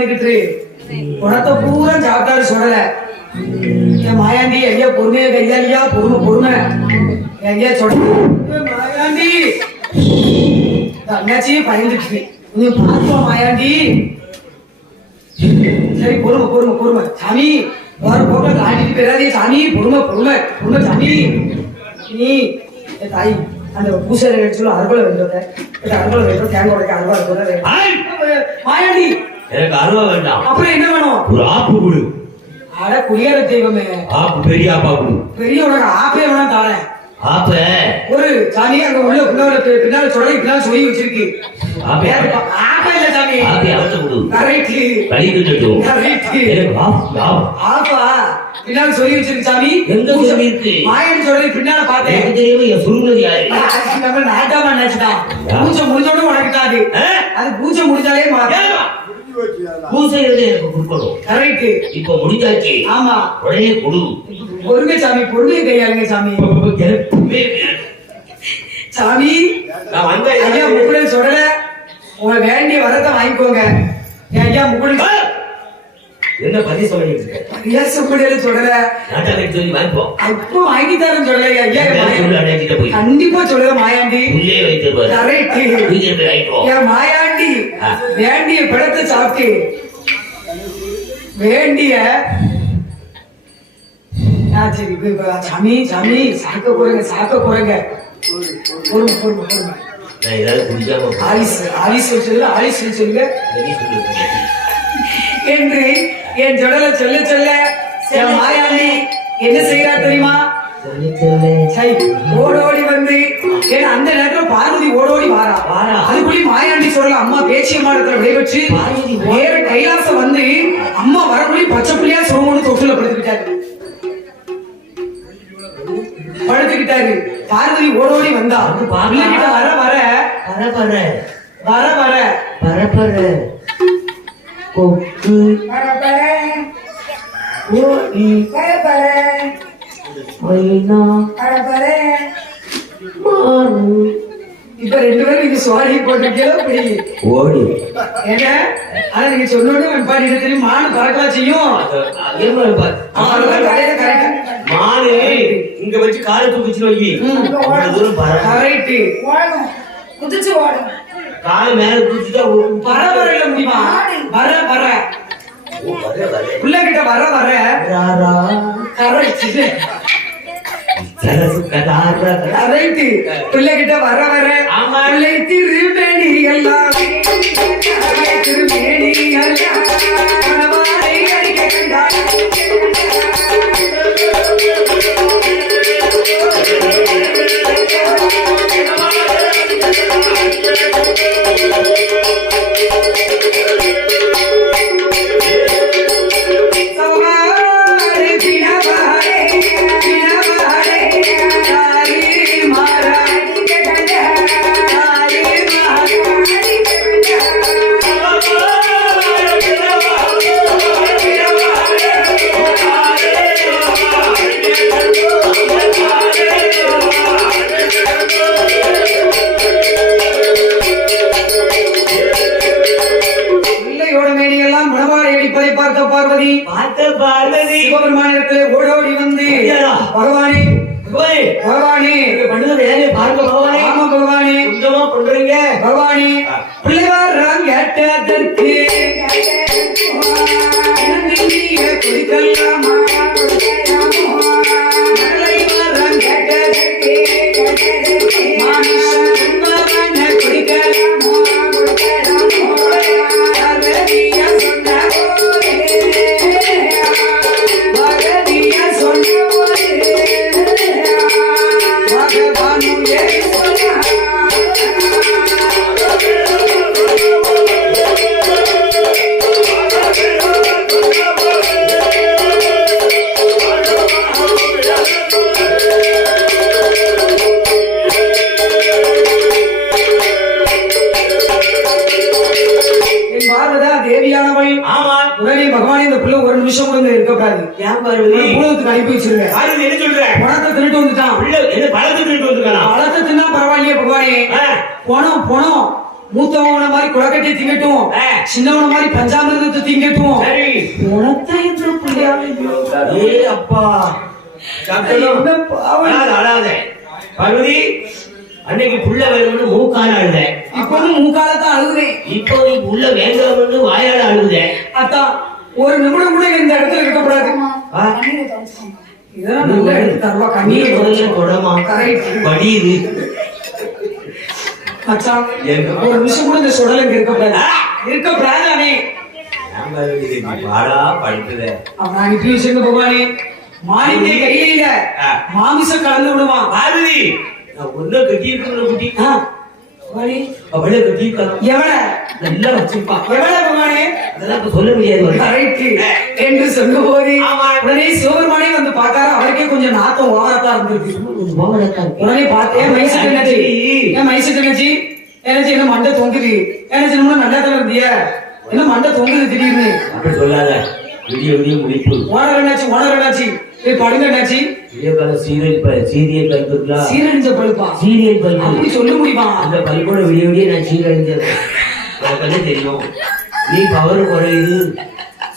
காத்தாடின்னு குணத்தை பூரா சாப்பிட்டாரு சொல்லல. என் மாயாண்டி ஐயா பொறுமையா கையாளியா பொறுமை பொறுமை. ஐயா சொல்ல மாயாண்டி. அண்ணாச்சி பயந்துட்டு நீ பார்ப்போம் மாயாண்டி. சரி பொறுமை பொறுமை பொறுமை. சாமி வர போக்க காட்டிட்டு போயிடாதே சாமி. பொறுமை பொறுமை பொறுமை சாமி. நீ தாய் அந்த பூசை சொல்லு அறுபலை வேண்டும் அறுபலை வேண்டும் தேங்காய் உடைக்க அறுபலை! மாயாண்டி எனக்கு அருவா வேண்டாம். அப்புறம் என்ன வேணும்? ஒரு ஆப்பு கொடு. அட குடியார தெய்வமே. ஆப்பு பெரிய ஆப்பா கொடு. பெரிய உனக்கு ஆப்பே வேணா தாரேன். ஆப்ப. ஒரு சாமி அங்க உள்ள பின்னால பின்னால சொல்லி பின்னால சொல்லி வச்சிருக்கு. ஆப்பே. ஆப்பா இல்ல சாமி. ஆப்பே அவத்த கொடு. கரெக்ட் கை கிட்டட்டும் கரெக்ட் எனக்கு ஆப் ஆப். ஆப்பா பின்னால சொல்லி வச்சிருக்கு சாமி. எங்க சொல்லி இருக்கு? மாயன் சொல்லி பின்னால பார்த்தேன். எனக்கு தெரியாம என் சுருங்கது யாரு நம்ம நாட்டாம நினைச்சுட்டான். பூஜை முடிஞ்சோட உனக்கு தான் அது. பூஜை முடிஞ்சாலே மாறும். ஏம்மா? பூசை எழுத எனக்கு கொடுக்கணும். கரெக்ட் இப்ப முடிஞ்சாச்சு. ஆமா. உடனே கொடு. பொறுமை சாமி பொறுமையை கையாளுங்க சாமி. சாமி நான் வந்த ஐயா முக்குடன் சொல்லல. உங்க வேண்டிய வரத்தை வாங்கிக்கோங்க. ஐயா முக்குடன்! என்ன பதிவு சொல்லிட்டு இருக்க? ஐயா சுக்குடன் சொல்லல. நாட்டாளை சொல்லி வாங்கிப்போம் அப்போ வாங்கி தரேன் சொல்லல ஐயா சொல்லி கண்டிப்பா சொல்லல மாயாண்டி. உள்ளே வைத்திருப்பாரு. கரெக்ட் மாயாண்டி ஆ. வேண்டிய படத்தை சாப்பிட்டு வேண்டிய சரி சாமி சாமி சாக்க போறேங்க சாக்க போறேங்க. பொறுமை பொறுமை பொறுமை. ஆலிஸ் ஆலிஸ் சொல்லுங்க. ஆலிஸ் சொல்லுங்க? என்று என் ஜொடல சொல்ல சொல்ல என் மாயாண்டி என்ன செய்யறா தெரியுமா? ஓடோடி வந்து ஏன்னா அந்த நேரத்துல பார்வதி ஓடோடி வாரா? வாரா. அதுக்குள்ளி மாயாண்டி சொல்லல அம்மா பேச்சியம்மா இடத்துல விடைபெற்று நேர கைலாசம் வந்து அம்மா வரக்குள்ளி பச்சை புள்ளியா சோமோன்னு தொற்றுல படுத்துக்கிட்டாரு. படுத்துக்கிட்டாரு. பார்வதி ஓடோடி வந்தா வந்து பாப்பா. பிள்ளைகிட்ட வர வர பரபர வர. வர பரபர கொக்கு. ஓடி இப்ப ரெண்டு பேரும் நீங்க சுவாரி போட்டிருக்கீங்களோ ஓடி. ஏங்க ஆனா நீங்க சொன்னோட பாடி தெரியும். மானு பறக்கலாம் செய்யும். மானு இங்க வச்சு காலை தூக்கிச்சு வை ம். அவ்வளவு தூரம் பற கரெக்ட் குதிச்சு ஓடும் காலை மேல தூக்கிட்டா வர வர இல்ல முடியுமா? வர வர. உள்ள கிட்ட வர. வர கரெக்ட் சரசு கதாரா கரெக்ட் பிள்ளை கிட்ட வர வர ஆமா. திருமேனி எல்லாம் திருமேனி எல்லாம் பகவானே. பண்ணது வேலையை பாருங்க பகவானே. ஆமா பகவானே. கொஞ்சமா பண்றீங்க. பகவானே. பிள்ளைவாரம் கேட்டதற்கு குடிக்கலாம். ஏன் பார்வதி பூலத்துக்கு அனுப்பி வச்சிருங்க பார்வதி என்ன சொல்ற? பணத்தை திருட்டு வந்துட்டான். உள்ள என்ன பழத்தை திருட்டு வந்துருக்கானா? பழத்தை தின்னா பரவாயில்லையே பகவானே. பணம் பணம் மூத்தவன மாதிரி குளக்கட்டி திங்கட்டும். சின்னவன மாதிரி பஞ்சாமிரதத்தை திங்கட்டும். இந்த பிள்ளையால ஏ அப்பா. பார்வதி அன்னைக்கு புள்ள வேணும்னு மூக்கால அழுத இப்ப வந்து மூக்காலத்தான் அழுகுதேன் இப்போ நீ புள்ள வேண்டாம்னு வாயால அழுத அத்தான் ஒரு நிமிடம் கூட இந்த இடத்துல இருக்கக்கூடாது. ஆ? கண்ணீர் முதல்ல மச்சான் எங்க? ஒரு நிமிஷம் கூட இந்த சுடல இங்க இருக்கக்கூடாது ஆ. பாடா மாமிசம் கலந்து விடுவான் நான் கட்டி இருக்கிற குட்டி அவளை எவன நல்லா வச்சிருப்பான் எவன பகவானே? அதெல்லாம் இப்ப சொல்ல முடியாது. கரெக்ட். என்று சொன்ன போது ஆமா. உடனே சிவபெருமானே வந்து பார்த்தாரு. அவருக்கே கொஞ்சம் நாத்தம் ஓவரத்தா இருந்திருக்கு. உடனே பார்த்தேன் மைசு தங்கச்சி ஏன் மைசு தங்கச்சி எனக்கு என்ன மண்டை தொங்குது? என்ன நல்லா தானே இருந்திய என்ன மண்டை தொங்குது திடீர்னு? அப்படி சொல்லாத. விடிய விடிய முடிப்பு. ஓனர் என்னாச்சு ஓனர் என்னாச்சு போய் படுங்க என்னாச்சு விடிய கால சீரியல் சீரியல் பல்புங்களா சீரழிஞ்ச சீரியல் பல்பு அப்படி சொல்ல முடியுமா? அந்த பல்போட விடிய விடிய நான் சீரழிஞ்சது. என்ன தெரியும்? நீ பவர் குறையுது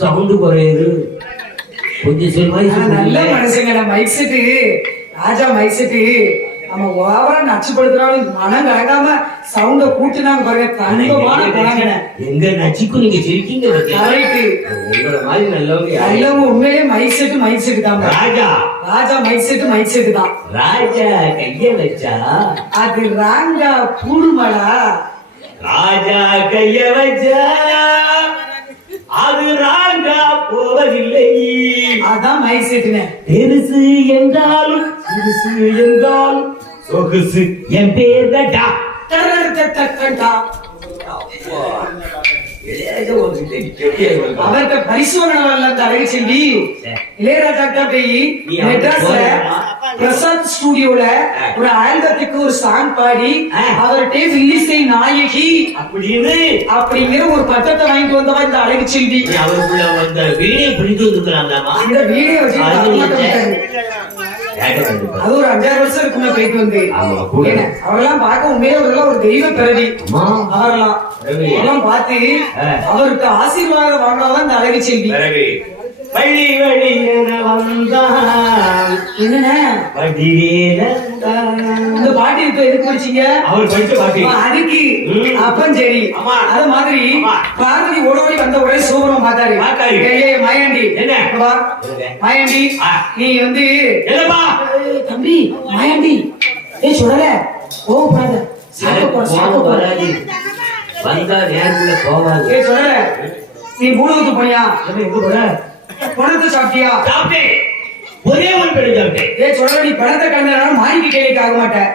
சவுண்டு குறையுது. கொஞ்சம் நல்ல மனுஷங்க நம்ம mic set Raja mic set நம்ம ஓவரா நச்சுப்படுத்துறாலும் மனம் கலங்காம சவுண்ட கூட்டுனாங்க பாருங்க. தங்கமான குணங்கன எங்க நச்சிக்கும் நீங்க சிரிக்கீங்க? கரெக்ட் உங்களை மாதிரி நல்லவங்க நல்லவங்க உண்மையிலே மைக் செட்டு மைக் செட்டு தான் Raja. Raja mic set mic set தான். ராஜா கைய வச்சா? அது ராங்கா பூடுமலா ராஜா கைய வச்சா? அது ராஜா போவதில்லை. அதான் மைக் செட்டுனே பெருசு என்றாலும் சிறுசு என்றாலும் சொகுசு. என் பேர் தட்டா அவர்கிட்ட பரிசோதனை செல்வி இளையராஜா போய் அவருக்கு மெட்ராஸ்ல? பிரசாத் ஸ்டுடியோல ஒரு ஆல்பத்துக்கு ஒரு சாங் பாடி. அவர்கிட்ட வில்லிசை நாயகி. அப்படின்னு அப்படிங்கிற ஒரு பட்டத்தை வாங்கிட்டு வந்தவா இந்த அழகு செல்வி. நீ அவருக்குள்ள வந்த வீடியோ பிடித்து வந்துக்கிறாங்களாமா அந்த வீடியோ அது ஒரு அஞ்சாறு வருஷம் இருக்குமே போயிட்டு வந்து. அவரெல்லாம் பார்க்க உண்மையிலே ஒரு தெய்வ பிறவி. அவரெல்லாம் பார்த்து. அவருக்கு ஆசீர்வாதம் வாங்கினதான் இந்த அழகு செல்வி. பிறகு வழி என வந்தான். வடிவேல இந்த பாட்டு இப்ப எதுக்கு படிச்சீங்க? அவர் படிச்ச பாட்டு. அதுக்கு. அப்பன் சரி. அது மாதிரி. பார்வதி ஓட ஓடி வந்த உடனே சோபரம் பார்த்தாரு. ஏய், மாயாண்டி. என்ன? மாயாண்டி. நீ வந்து என்னப்பா? தம்பி மாயாண்டி. ஏய் சாக்க போற சாக்க கோவம் போற. வராது. வந்தா நேரத்துல போவாது. ஏய் சுடல. நீ பூலகத்து போனியா? நம்ம எங்க போற? பணத்தை சாப்பிட்டியா? சாப்பிட்டேன். ஒரே ஒரு பெண் சாப்பிட்டேன் சுடல நீ பணத்தை கண்டனால மாணிக்க கேள்விக்கு ஆக மாட்டேன்.